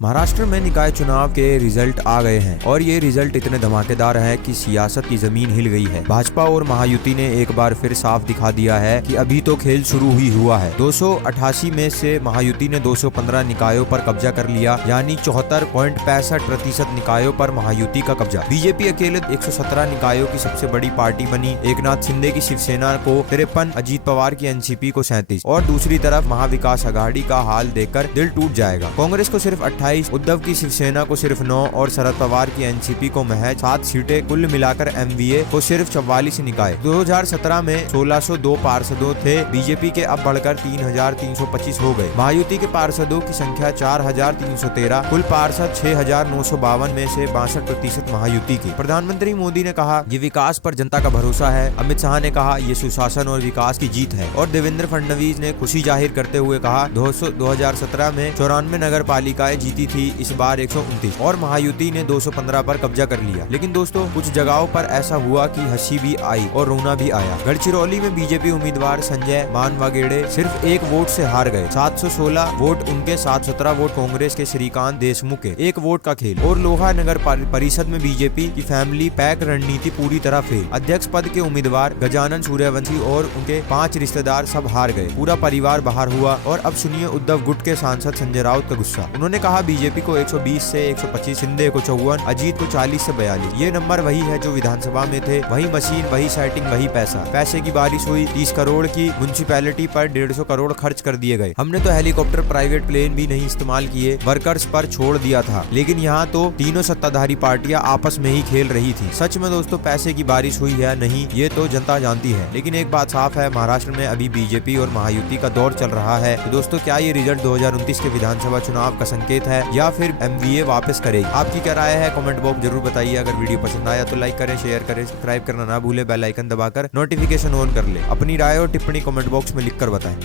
महाराष्ट्र में निकाय चुनाव के रिजल्ट आ गए हैं और ये रिजल्ट इतने धमाकेदार है कि सियासत की जमीन हिल गई है। भाजपा और महायुति ने एक बार फिर साफ दिखा दिया है कि अभी तो खेल शुरू ही हुआ है। 288 में से महायुति ने 215 निकायों पर कब्जा कर लिया, यानी 74.65% निकायों पर महायुति का कब्जा। बीजेपी अकेले 117 निकायों की सबसे बड़ी पार्टी बनी। एकनाथ शिंदे की शिवसेना को 53, अजीत पवार की एनसीपी को 37 और दूसरी तरफ महाविकास आघाड़ी का हाल देखकर दिल टूट जाएगा। कांग्रेस को सिर्फ 28, उद्धव की शिवसेना को सिर्फ 9 और शरद पवार की एनसीपी को महज 7 सीटें, कुल मिलाकर एमवीए को सिर्फ 44 निकाय। 2017 में 1602 पार्षदों थे, बीजेपी के अब बढ़कर 3325 हो गए। महायुति के पार्षदों की संख्या 4313, कुल पार्षद 6952 में से 62% महायुति के। प्रधानमंत्री मोदी ने कहा, ये विकास पर जनता का भरोसा है। अमित शाह ने कहा, ये सुशासन और विकास की जीत है। और देवेंद्र फडणवीस ने खुशी जाहिर करते हुए कहा, 2017 में 94 नगर पालिकाएं जीती थी, इस बार 129 और महायुति ने 215 पर कब्जा कर लिया। लेकिन दोस्तों, कुछ जगहों पर ऐसा हुआ कि हंसी भी आई और रोना भी आया। गढ़चिरौली में बीजेपी उम्मीदवार संजय मानवागेड़े सिर्फ 1 वोट से हार गए। 716 वोट उनके, 717 वोट कांग्रेस के श्रीकांत देशमुख के। 1 वोट का खेल। और लोहा नगर परिषद में बीजेपी की फैमिली पैक रणनीति पूरी तरह फेल। अध्यक्ष पद के उम्मीदवार गजानन सूर्यवंशी और उनके 5 रिश्तेदार सब हार गए। पूरा परिवार बाहर हुआ। और अब सुनिए उद्धव गुट के सांसद संजय राउत का गुस्सा। उन्होंने कहा, बीजेपी को 120 से 125, शिंदे को 54, अजीत को 40 से 42। ये नंबर वही है जो विधानसभा में थे। वही मशीन, वही सेटिंग, वही पैसा। पैसे की बारिश हुई। 30 करोड़ की म्युनिसिपैलिटी पर 150 करोड़ खर्च कर दिए गए। हमने तो हेलीकॉप्टर, प्राइवेट प्लेन भी नहीं इस्तेमाल किए, वर्कर्स पर छोड़ दिया था। लेकिन यहाँ तो तीनों सत्ताधारी पार्टियां आपस में ही खेल रही थी। सच में दोस्तों, पैसे की बारिश हुई है नहीं, ये तो जनता जानती है। लेकिन एक बात साफ है, महाराष्ट्र में अभी बीजेपी और महायुति का दौर चल रहा है। तो दोस्तों, क्या ये रिजल्ट 2029 के विधानसभा चुनाव का संकेत है या फिर एमवीए वापस करेगी? आपकी क्या राय है? कमेंट बॉक्स जरूर बताइए। अगर वीडियो पसंद आया तो लाइक करें, शेयर करें, सब्सक्राइब करना ना भूले, बेल आइकन दबाकर नोटिफिकेशन ऑन कर ले। अपनी राय और टिप्पणी कमेंट बॉक्स में लिखकर बताएं।